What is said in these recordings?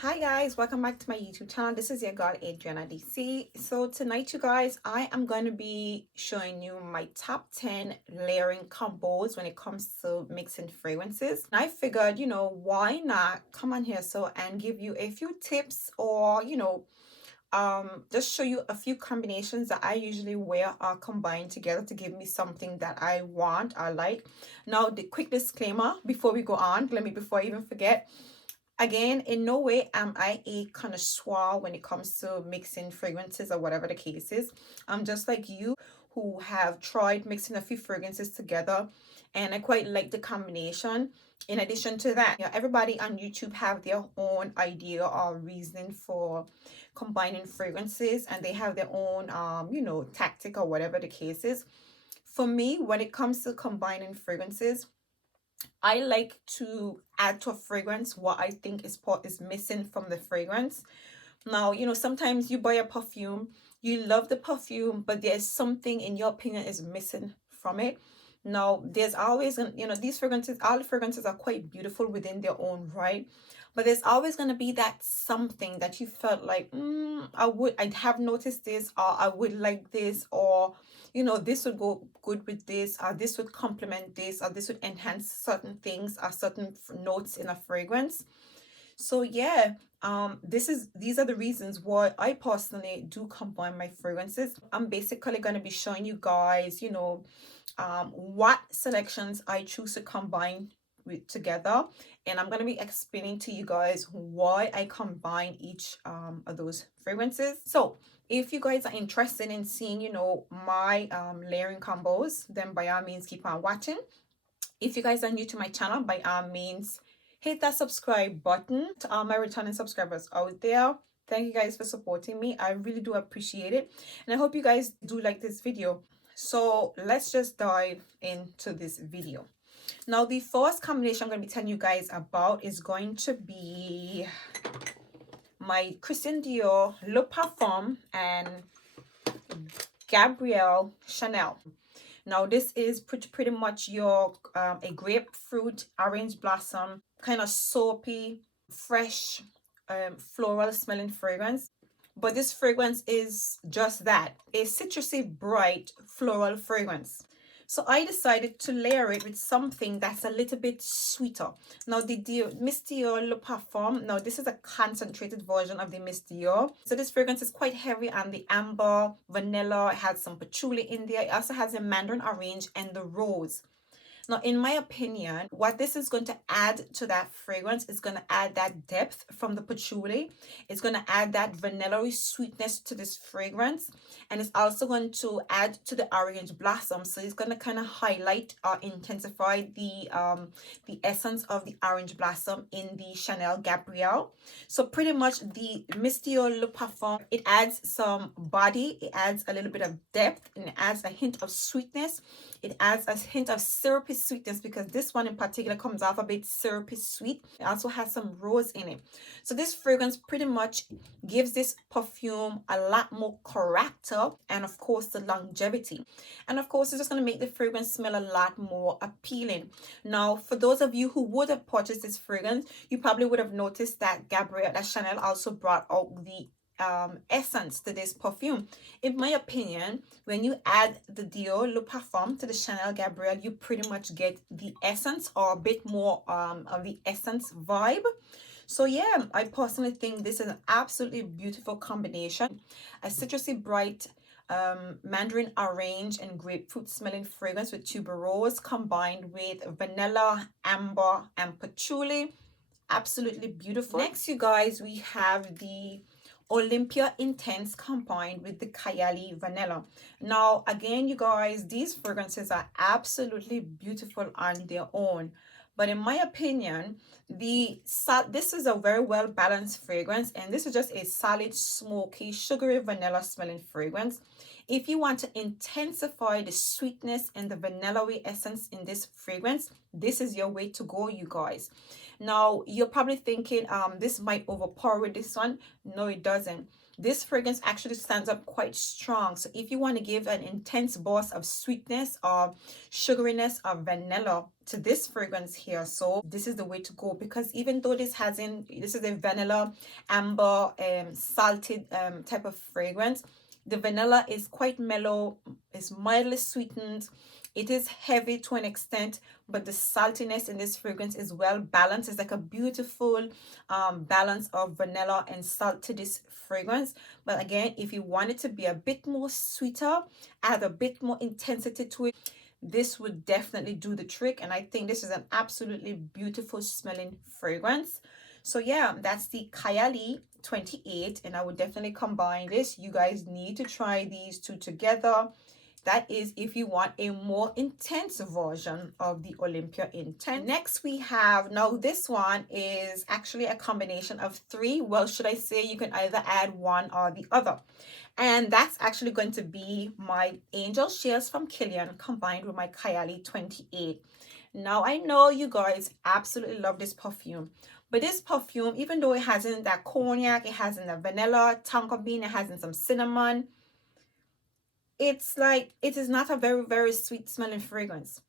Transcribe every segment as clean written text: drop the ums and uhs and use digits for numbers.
Hi guys, welcome back to my YouTube channel. This is your girl Adriana DC. So tonight you guys, I am going to be showing you my top 10 layering combos when it comes to mixing fragrances. And I figured, why not come on here and give you a few tips or, just show you a few combinations that I usually wear are combined together to give me something that I want, I like. Now, the quick disclaimer before we go on, before I even forget. Again, in no way am I a connoisseur when it comes to mixing fragrances or whatever the case is. I'm just like you who have tried mixing a few fragrances together and I quite like the combination. In addition to that, everybody on YouTube have their own idea or reason for combining fragrances and they have their own tactic or whatever the case is. For me, when it comes to combining fragrances, I like to add to a fragrance what I think is missing from the fragrance. Now, sometimes you buy a perfume, you love the perfume, but there's something in your opinion is missing from it. Now, there's always, these fragrances, all the fragrances are quite beautiful within their own right, but there's always going to be that something that you felt like, I'd have noticed this, or I would like this, or, this would go good with this, or this would complement this, or this would enhance certain things, or certain notes in a fragrance. So yeah, these are the reasons why I personally do combine my fragrances. I'm basically going to be showing you guys, what selections I choose to combine with together, and I'm going to be explaining to you guys why I combine each of those fragrances. So if you guys are interested in seeing, my layering combos, then by all means keep on watching. If you guys are new to my channel, by all means hit that subscribe button. To all my returning subscribers out there, thank you guys for supporting me. I really do appreciate it, and I hope you guys do like this video. So let's just dive into this video. Now, the first combination I'm going to be telling you guys about is going to be my Christian Dior Le Parfum and Gabrielle Chanel. Now, this is pretty much your a grapefruit, orange blossom, kind of soapy, fresh, floral smelling fragrance. But this fragrance is just that, a citrusy, bright floral fragrance. So I decided to layer it with something that's a little bit sweeter. Now the Miss Dior Le Parfum, now this is a concentrated version of the Miss Dior. So this fragrance is quite heavy on the amber, vanilla, it has some patchouli in there. It also has the mandarin orange and the rose. Now, in my opinion, what this is going to add to that fragrance is going to add that depth from the patchouli. It's going to add that vanilla sweetness to this fragrance. And it's also going to add to the orange blossom. So it's going to kind of highlight or intensify the essence of the orange blossom in the Chanel Gabrielle. So pretty much the Miss Dior Le Parfum, it adds some body, it adds a little bit of depth, and it adds a hint of sweetness. It adds a hint of syrupy sweetness because this one in particular comes off a bit syrupy sweet. It also has some rose in it. So this fragrance pretty much gives this perfume a lot more character and of course the longevity. And of course it's just going to make the fragrance smell a lot more appealing. Now for those of you who would have purchased this fragrance, you probably would have noticed that Chanel also brought out the essence to this perfume. In my opinion, when you add the Dior Le Parfum to the Chanel Gabrielle, you pretty much get the essence or a bit more of the essence vibe. So yeah, I personally think this is an absolutely beautiful combination. A citrusy bright mandarin orange and grapefruit smelling fragrance with tuberose combined with vanilla, amber, and patchouli. Absolutely beautiful. Next, you guys, we have the Olympia Intense combined with the Kayali Vanilla. Now, again, you guys, these fragrances are absolutely beautiful on their own. But in my opinion, this is a very well balanced fragrance, and this is just a solid, smoky, sugary vanilla smelling fragrance. If you want to intensify the sweetness and the vanilla essence in this fragrance, this is your way to go, you guys. Now, you're probably thinking, this might overpower with this one. No, it doesn't. This fragrance actually stands up quite strong. So if you want to give an intense burst of sweetness or sugariness or vanilla to this fragrance here, so this is the way to go, because even though this is a vanilla amber salted type of fragrance, the vanilla is quite mellow, it's mildly sweetened, it is heavy to an extent, but the saltiness in this fragrance is well balanced. It's like a beautiful balance of vanilla and salt to this fragrance. But again, if you want it to be a bit more sweeter, add a bit more intensity to it, this would definitely do the trick. And I think this is an absolutely beautiful smelling fragrance. So yeah, that's the Kylie 28, and I would definitely combine this. You guys need to try these two together. That is if you want a more intense version of the Olympia Intense. Next we have, now this one is actually a combination of three. Well, should I say you can either add one or the other. And that's actually going to be my Angel Shares from Kilian combined with my Kylie 28. Now, I know you guys absolutely love this perfume. But this perfume, even though it hasn't that cognac, it hasn't a vanilla, tonka bean, it hasn't some cinnamon, it's like, it is not a very, very sweet smelling fragrance.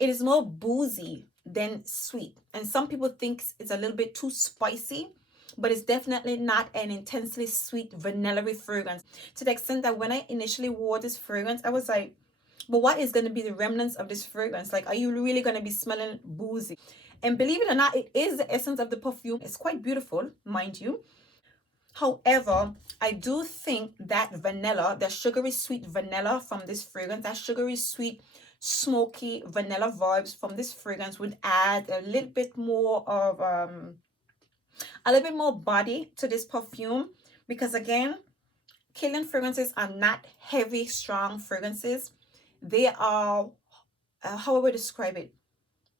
It is more boozy than sweet. And some people think it's a little bit too spicy, but it's definitely not an intensely sweet vanilla-y fragrance. To the extent that when I initially wore this fragrance, I was like, but what is going to be the remnants of this fragrance? Like, are you really going to be smelling boozy? And believe it or not, it is the essence of the perfume. It's quite beautiful, mind you. However, I do think that vanilla, the sugary sweet vanilla from this fragrance, that sugary sweet smoky vanilla vibes from this fragrance would add a little bit more of a little bit more body to this perfume, because again, Kilian fragrances are not heavy, strong fragrances. They are, how would I describe it?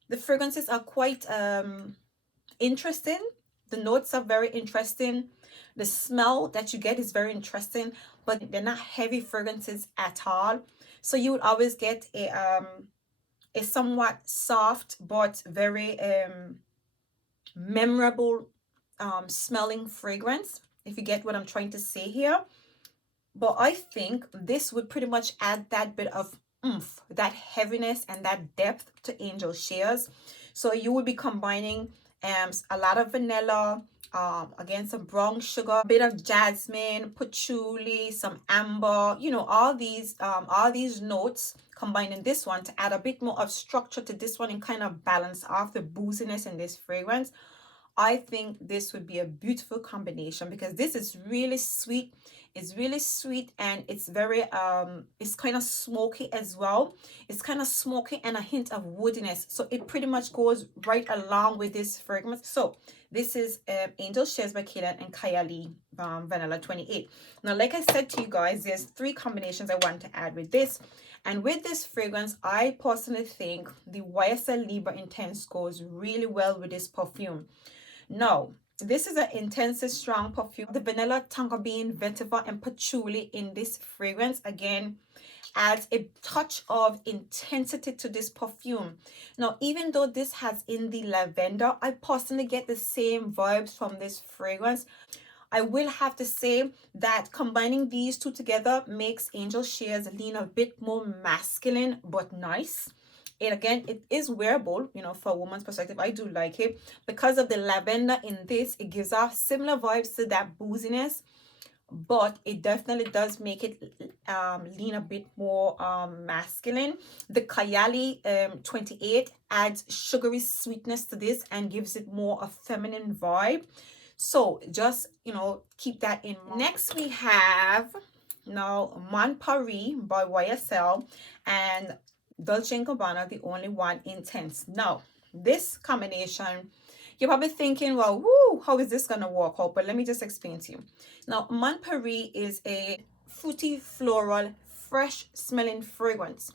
The fragrances are quite interesting. The notes are very interesting. The smell that you get is very interesting, but they're not heavy fragrances at all. So you would always get a somewhat soft but very memorable smelling fragrance, if you get what I'm trying to say here. But I think this would pretty much add that bit of oomph, that heaviness and that depth to Angel Shares. So you would be combining a lot of vanilla, again some brown sugar, a bit of jasmine, patchouli, some amber, you know, all these notes combined in this one to add a bit more of structure to this one and kind of balance off the booziness in this fragrance. I think this would be a beautiful combination, because this is really sweet. It's really sweet, and it's very it's kind of smoky as well. It's kind of smoky and a hint of woodiness, so it pretty much goes right along with this fragrance. So this is Angel Shares by Kilian and Kylie Vanilla 28. Now, like I said to you guys, there's three combinations I want to add with this. And with this fragrance, I personally think the YSL Libre Intense goes really well with this perfume. Now, this is an intense, strong perfume. The vanilla, tonka bean, vetiver, and patchouli in this fragrance, again, adds a touch of intensity to this perfume. Now, even though this has in the lavender, I personally get the same vibes from this fragrance. I will have to say that combining these two together makes Angel Shares lean a bit more masculine but nice. And again, it is wearable, you know, for a woman's perspective. I do like it because of the lavender in this. It gives off similar vibes to that booziness, but it definitely does make it lean a bit more masculine. The Kylie 28 adds sugary sweetness to this and gives it more a feminine vibe. So just, you know, keep that in mind. Next we have now Mon Paris by YSL and Dolce & Gabbana, the only one intense. Now, this combination, you're probably thinking, well, woo, how is this going to work out? But let me just explain to you. Now, Mon Paris is a fruity, floral, fresh smelling fragrance.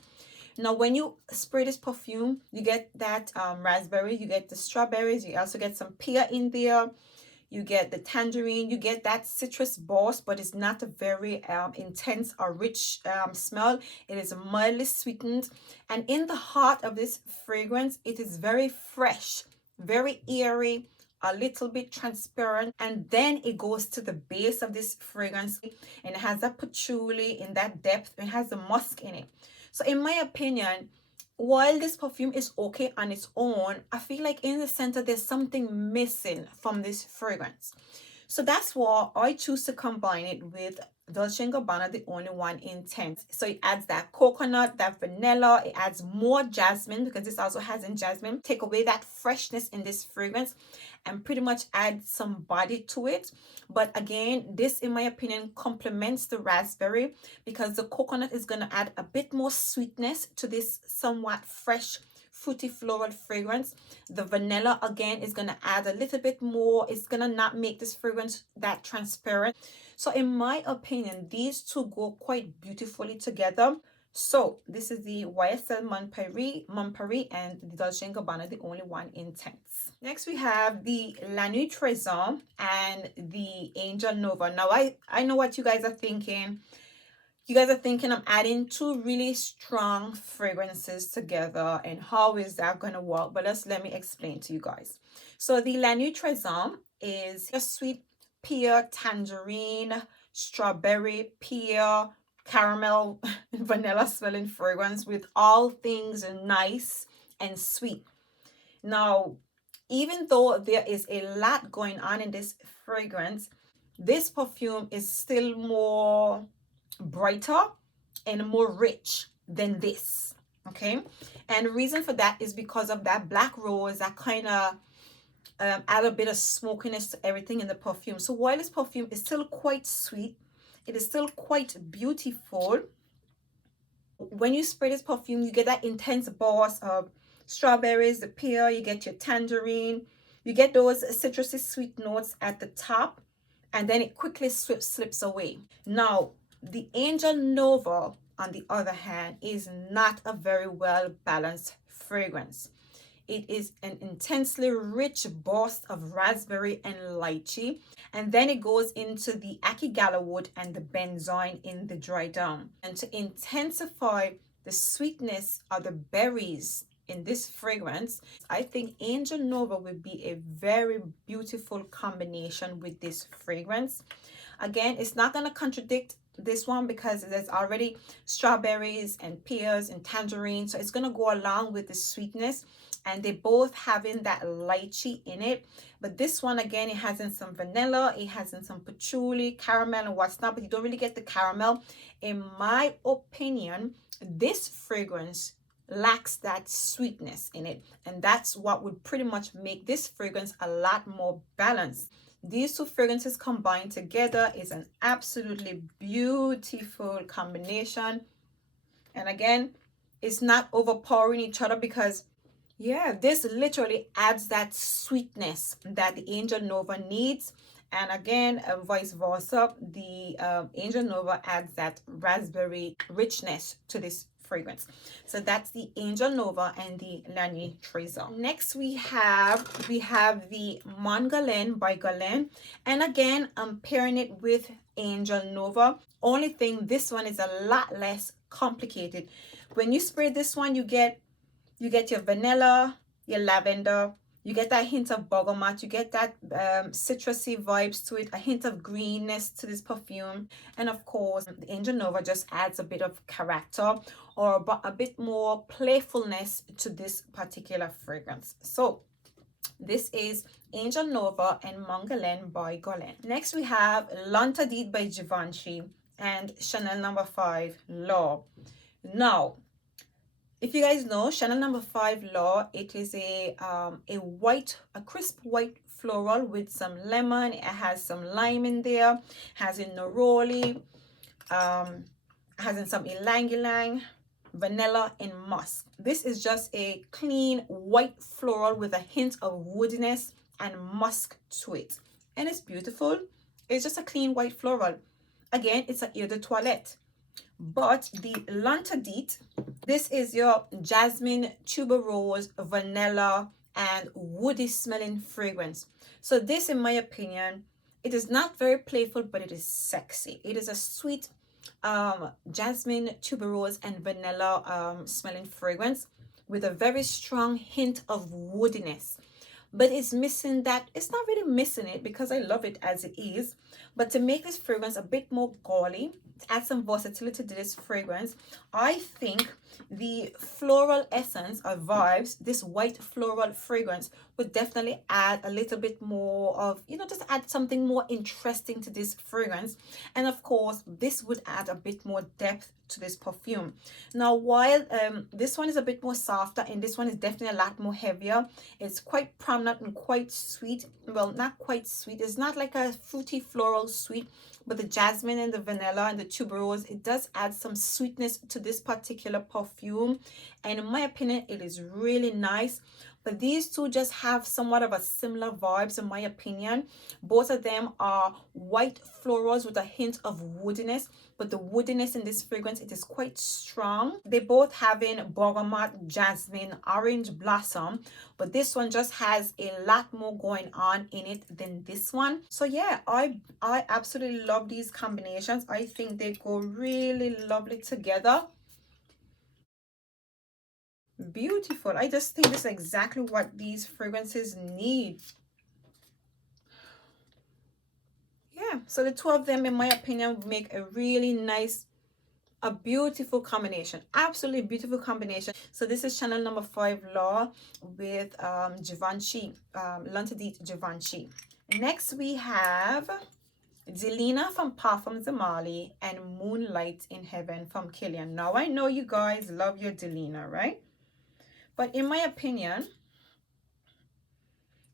Now, when you spray this perfume, you get that raspberry, you get the strawberries, you also get some pear in there. You get the tangerine, you get that citrus burst, but it's not a very intense or rich smell. It is mildly sweetened. And in the heart of this fragrance, it is very fresh very airy, a little bit transparent, and then it goes to the base of this fragrance, and it has that patchouli in that depth. It has the musk in it. So in my opinion, while this perfume is okay on its own, I feel like in the center there's something missing from this fragrance. So that's why I choose to combine it with Dolce & Gabbana, the only one in 10. So it adds that coconut, that vanilla, it adds more jasmine because this also has in jasmine. Take away that freshness in this fragrance and pretty much add some body to it. But again, this in my opinion complements the raspberry because the coconut is going to add a bit more sweetness to this somewhat fresh fruity floral fragrance. The vanilla again is going to add a little bit more. It's going to not make this fragrance that transparent. So in my opinion, these two go quite beautifully together. So this is the YSL Mon Paris and the Dolce & Gabbana, the only one in Intense. Next we have the La Nuit Trésor and the Angel Nova. Now I know what you guys are thinking. You guys are thinking I'm adding two really strong fragrances together, and how is that going to work? But let me explain to you guys. So the La Nuit Trésor is a sweet pear, tangerine, strawberry, pear, caramel, vanilla smelling fragrance with all things nice and sweet. Now, even though there is a lot going on in this fragrance, this perfume is still more brighter and more rich than this. Okay, and the reason for that is because of that black rose that kind of add a bit of smokiness to everything in the perfume. So while this perfume is still quite sweet, it is still quite beautiful. When you spray this perfume, you get that intense burst of strawberries, the pear, you get your tangerine, you get those citrusy sweet notes at the top, and then it quickly slips away. Now, the Angel Nova, on the other hand, is not a very well balanced fragrance. It is an intensely rich burst of raspberry and lychee, and then it goes into the akigala wood and the benzoin in the dry down. And to intensify the sweetness of the berries in this fragrance, I think Angel Nova would be a very beautiful combination with this fragrance. Again, it's not going to contradict this one because there's already strawberries and pears and tangerine, so it's going to go along with the sweetness, and they both having that lychee in it. But this one, again, it has in some vanilla, it has in some patchouli, caramel, and what's not, but you don't really get the caramel. In my opinion, this fragrance lacks that sweetness in it, and that's what would pretty much make this fragrance a lot more balanced. These two fragrances combined together is an absolutely beautiful combination. And again, it's not overpowering each other because, yeah, this literally adds that sweetness that the Angel Nova needs. And again, vice versa, the Angel Nova adds that raspberry richness to this fragrance. So that's the Angel Nova and the La Nuit Trésor. Next we have the Monglin by Guerlain, and again I'm pairing it with Angel Nova. Only thing, this one is a lot less complicated. When you spray this one, you get your vanilla, your lavender, you get that hint of bergamot, you get that citrusy vibes to it, a hint of greenness to this perfume, and of course the Angel Nova just adds a bit of character or a bit more playfulness to this particular fragrance. So this is Angel Nova and Monglin by Guerlain. Next we have L'Interdit by Givenchy and Chanel No. 5 L'Or. Now, if you guys know, Chanel No. 5 L'Or, it is a crisp white floral with some lemon. It has some lime in there, has in neroli, has in some ylang ylang, vanilla, and musk. This is just a clean white floral with a hint of woodiness and musk to it, and it's beautiful. It's just a clean white floral. Again, it's an eau de toilette. But the L'Interdit, this is your jasmine, tuberose, vanilla, and woody smelling fragrance. So this, in my opinion, it is not very playful, but it is sexy. It is a sweet jasmine, tuberose, and vanilla smelling fragrance with a very strong hint of woodiness. but it's missing that. It's not really missing it because I love it as it is, but to make this fragrance a bit more gaudy, to add some versatility to this fragrance, I think the floral essence or vibes, this white floral fragrance would definitely add a little bit more of, just add something more interesting to this fragrance. And of course, this would add a bit more depth to this perfume. Now, while this one is a bit more softer and this one is definitely a lot more heavier, it's quite prominent and quite sweet. Well, not quite sweet. It's not like a fruity floral sweet, but the jasmine and the vanilla and the tuberose, it does add some sweetness to this particular perfume. And in my opinion, it is really nice. But these two just have somewhat of a similar vibes in my opinion. Both of them are white florals with a hint of woodiness, but the woodiness in this fragrance, it is quite strong. They both have in bergamot, jasmine, orange blossom, but this one just has a lot more going on in it than this one. So yeah, I absolutely love these combinations. I think they go really lovely together. Beautiful. I just think this is exactly what these fragrances need. Yeah, so the two of them, in my opinion, make a really nice, a beautiful combination. Absolutely beautiful combination. So this is channel number 5, Law, with Givenchy, L'Interdit Givenchy. Next we have Zelina from Parfums de Marly and Moonlight in Heaven from Kilian. Now I know you guys love your Zelina, right? But in my opinion,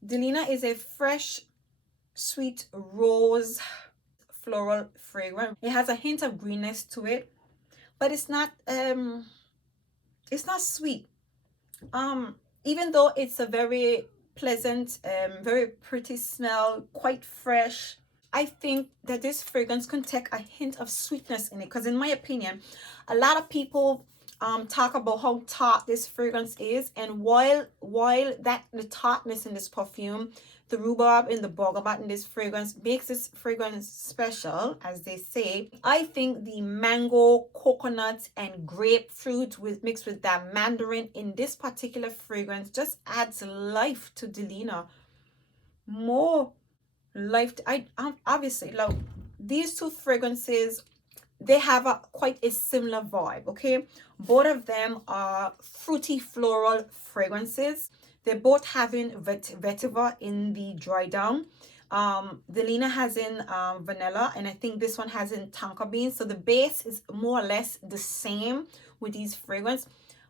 Zelina is a fresh, sweet rose floral fragrance. It has a hint of greenness to it, but it's not sweet. Even though it's a very pleasant, very pretty smell, quite fresh, I think that this fragrance can take a hint of sweetness in it, because in my opinion, a lot of people talk about how tart this fragrance is, and while that the tartness in this perfume, the rhubarb and the bergamot in this fragrance makes this fragrance special, as they say, I think the mango, coconut, and grapefruit mixed with that mandarin in this particular fragrance just adds life to Zelina. More life. Obviously, like, these two fragrances, they have quite a similar vibe. Okay, both of them are fruity floral fragrances. They're both having vetiver in the dry down. Zelina has in vanilla, and I think this one has in tonka beans. So the base is more or less the same with these fragrances,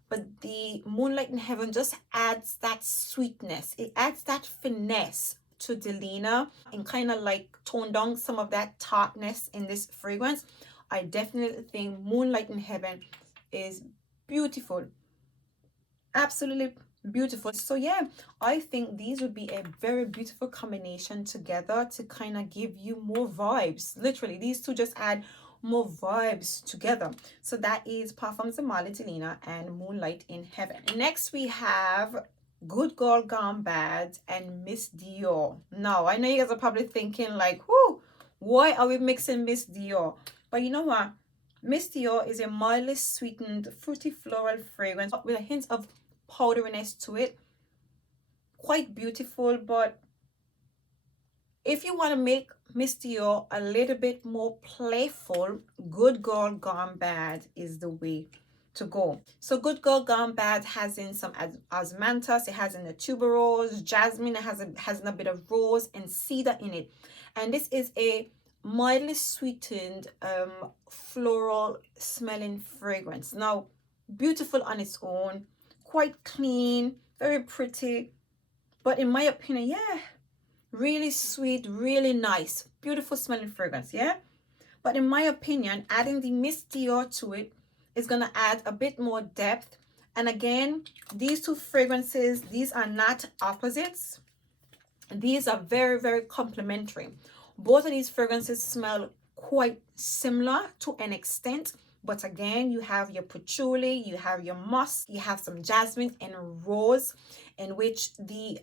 but the Moonlight in Heaven just adds that sweetness. It adds that finesse to Zelina and kind of like tone down some of that tartness in this fragrance. I definitely think Moonlight in Heaven is beautiful. Absolutely beautiful. So yeah, I think these would be a very beautiful combination together to kind of give you more vibes. Literally, these two just add more vibes together. So that is Parfums de Marly, Zelina, and Moonlight in Heaven. Next we have Good Girl Gone Bad and Miss Dior. Now I know you guys are probably thinking like, whoo, why are we mixing Miss Dior? But you know what, Miss Dior is a mildly sweetened fruity floral fragrance with a hint of powderiness to it. Quite beautiful, but if you want to make Miss Dior a little bit more playful, Good Girl Gone Bad is the way to go. So Good Girl Gone Bad has in some osmanthus, it has in the tuberose, jasmine, it has in a bit of rose and cedar in it. And this is a mildly sweetened floral smelling fragrance. Now, beautiful on its own, quite clean, very pretty, but in my opinion, yeah, really sweet, really nice, beautiful smelling fragrance. Yeah, but in my opinion, adding the Miss Dior to it is gonna add a bit more depth. And again, these two fragrances, these are not opposites. These are very complementary. Both of these fragrances smell quite similar to an extent, But again, you have your patchouli, you have your musk, you have some jasmine and rose, in which the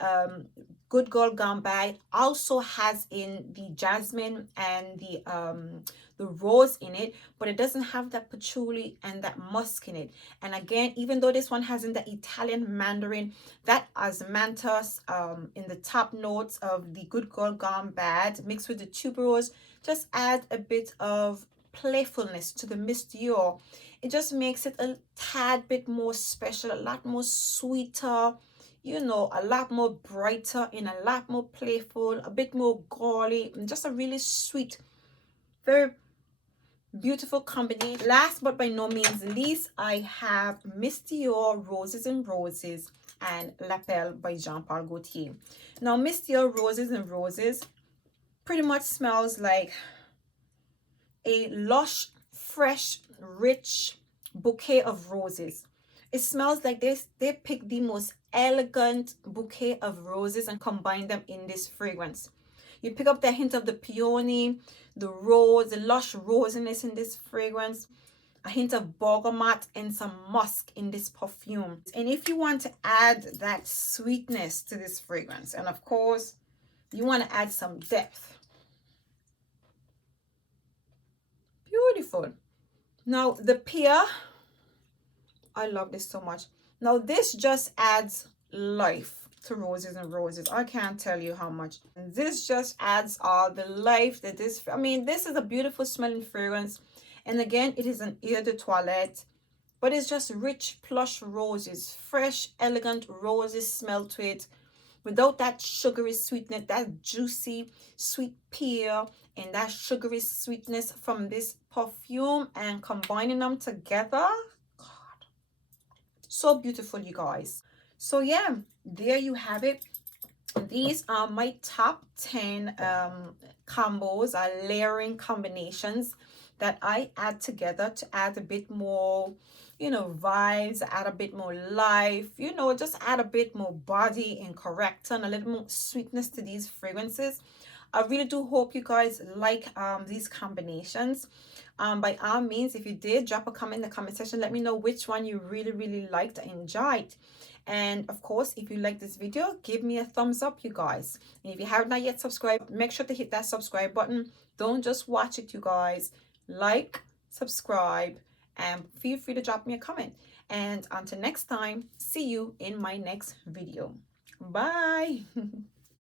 Good Girl Gone Bad also has in the jasmine and the rose in it, but it doesn't have that patchouli and that musk in it. And again, even though this one has in the Italian mandarin, that osmanthus in the top notes of the Good Girl Gone Bad mixed with the tuberose just add a bit of playfulness to the Miss Dior. It just makes it a tad bit more special, a lot more sweeter, you know, a lot more brighter and a lot more playful, a bit more girly, and just a really sweet, very beautiful combination. Last but by no means least, I have Miss Dior Roses and Roses and Lapel by Jean Paul Gaultier. Now, Miss Dior Roses and Roses pretty much smells like a lush, fresh, rich bouquet of roses. It smells like they picked the most elegant bouquet of roses and combined them in this fragrance. You pick up the hint of the peony, the rose, the lush rosiness in this fragrance, a hint of bergamot and some musk in this perfume. And if you want to add that sweetness to this fragrance, and of course, you want to add some depth. Beautiful. Now, the pear, I love this so much. Now, this just adds life to Roses and Roses. I can't tell you how much. And this just adds all the life that this, I mean, this is a beautiful smelling fragrance. And again, it is an eau de toilette, but it's just rich, plush roses, fresh, elegant roses smell to it, without that sugary sweetness, that juicy, sweet pear, and that sugary sweetness from this perfume, and combining them together. God, so beautiful, you guys. So yeah, there you have it. These are my top 10 combos, layering combinations that I add together to add a bit more, you know, vibes, add a bit more life, you know, just add a bit more body and character and a little more sweetness to these fragrances. I really do hope you guys like these combinations. By all means, if you did, drop a comment in the comment section. Let me know which one you really liked and enjoyed. And of course, if you like this video, give me a thumbs up, you guys. And if you have not yet subscribed, make sure to hit that subscribe button. Don't just watch it, you guys. Like, subscribe, and feel free to drop me a comment. And until next time, see you in my next video. Bye.